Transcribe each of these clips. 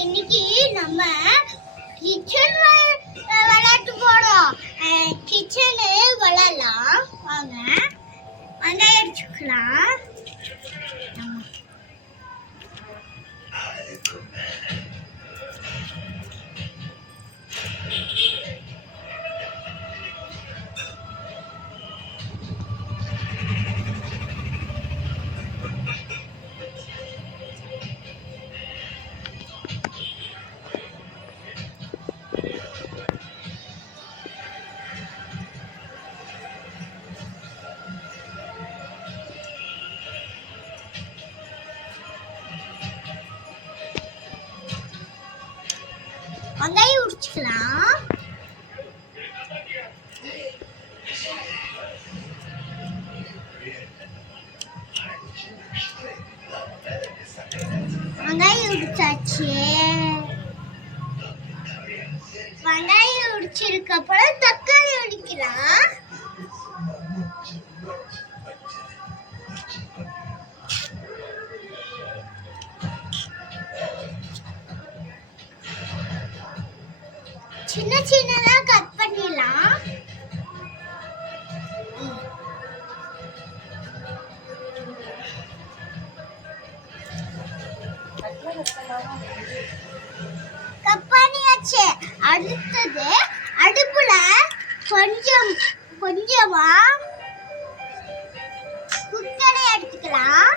இன்னைக்கு நம்ம கிச்சன்ல விளையாட்டு போறோம். கிச்சனு விளையாடலாம். வாங்க வெங்காயம் அடிச்சுக்கலாம். வெங்காயம் உரிச்சுக்கலாம். வெங்காயம் உரிச்சாச்சு. வெங்காயம் உரிச்சிருக்க அப்புறம் தக்காளி உரிக்கலாம். சின்ன சின்னதா கட் பண்ணிடலாம். கட் பண்ணியாச்சு. அடுத்தது அடுப்புல கொஞ்சமா குக்கரை எடுத்துக்கலாம்.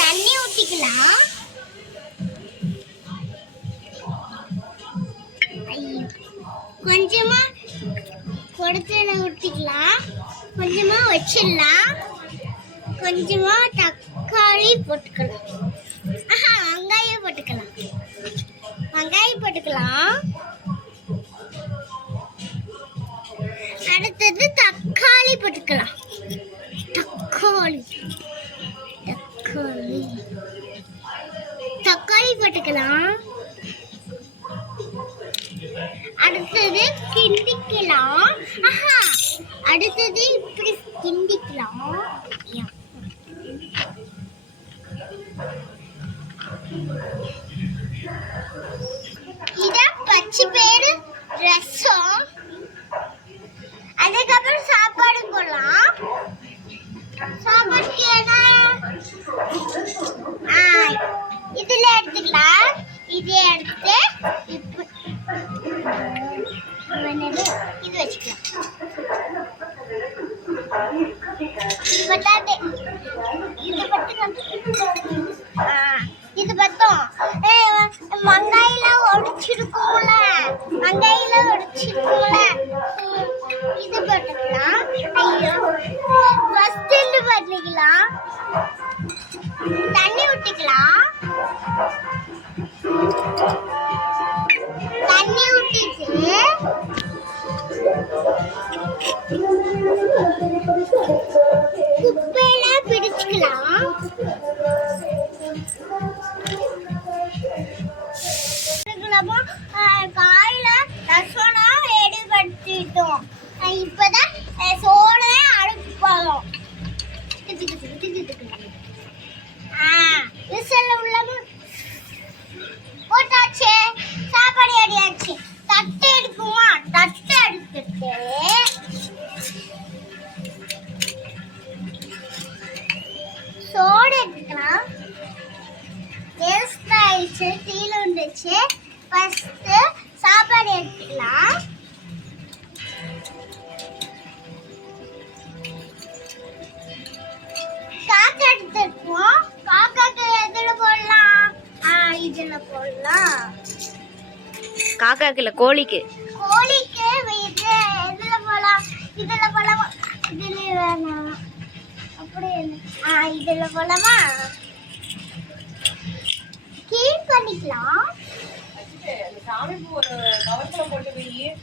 தண்ணி ஊத்திக்கலாம். கொஞ்சமா கொடுத்தன ஊத்திக்கலாம். கொஞ்சமா வச்சிடலாம். கொஞ்சமா தக்காளி போட்டுக்கலாம். வெங்காயம் போட்டுக்கலாம். வெங்காயம் போட்டுக்கலாம். அடுத்தது தக்காளி போட்டுக்கலாம். தக்காளி போட்டுக்கலாம். அடுத்தது கிண்டிக்கலாம். அடுத்தது இப்படி கிண்டிக்கலாம். இதான் பச்சை பேரு ரசம். அதுக்கப்புறம் சாப்பாடு போடலாம். சாப்பாடுக்கு இதுல எடுத்துக்கலாம். இது எடுத்து இது வச்சுக்கலாம். இது பத்தம் வெங்காயம் உடைச்சிருக்கோம்ல. இது போட்டுக்கலாம். ஐயோ ஃபர்ஸ்ட் என்ன பண்ணிக்கலாம். தண்ணி ஊத்திக்கலாம். தண்ணி ஊத்திட்டு குப்பையெல்லாம் பிடிச்சுக்கலாம். காயில ரசம்னா எடுபடுத்திட்டோம். இப்பதான் சோள அடுப்பு போதும். விசில் உள்ளது போட்டாச்சு. சாப்பாடு அடியாச்சு. தட்டு எடுக்குமா. தட்டு எடுத்துட்டு சோடு எடுத்துக்கலாம். டேஸ்ட் ஆயிடுச்சு. தீல வந்துச்சு. ஃபர்ஸ்ட் சாப்பாடு எடுத்துக்கலாம். காக்கா எடுத்துருக்கோம். காக்காக்கு எதுல போடலாம். இதுல போடலாம். காக்காக்கு இல்ல, கோழிக்கு. கோழிக்கு எதுல போடலாம். இதுல போடலாமா. இதுல வேணாம். அப்படி இதுல போடலாமா. கீழ் பண்ணிக்கலாம். சாமி ஒரு கவர்ல போட்டு போய்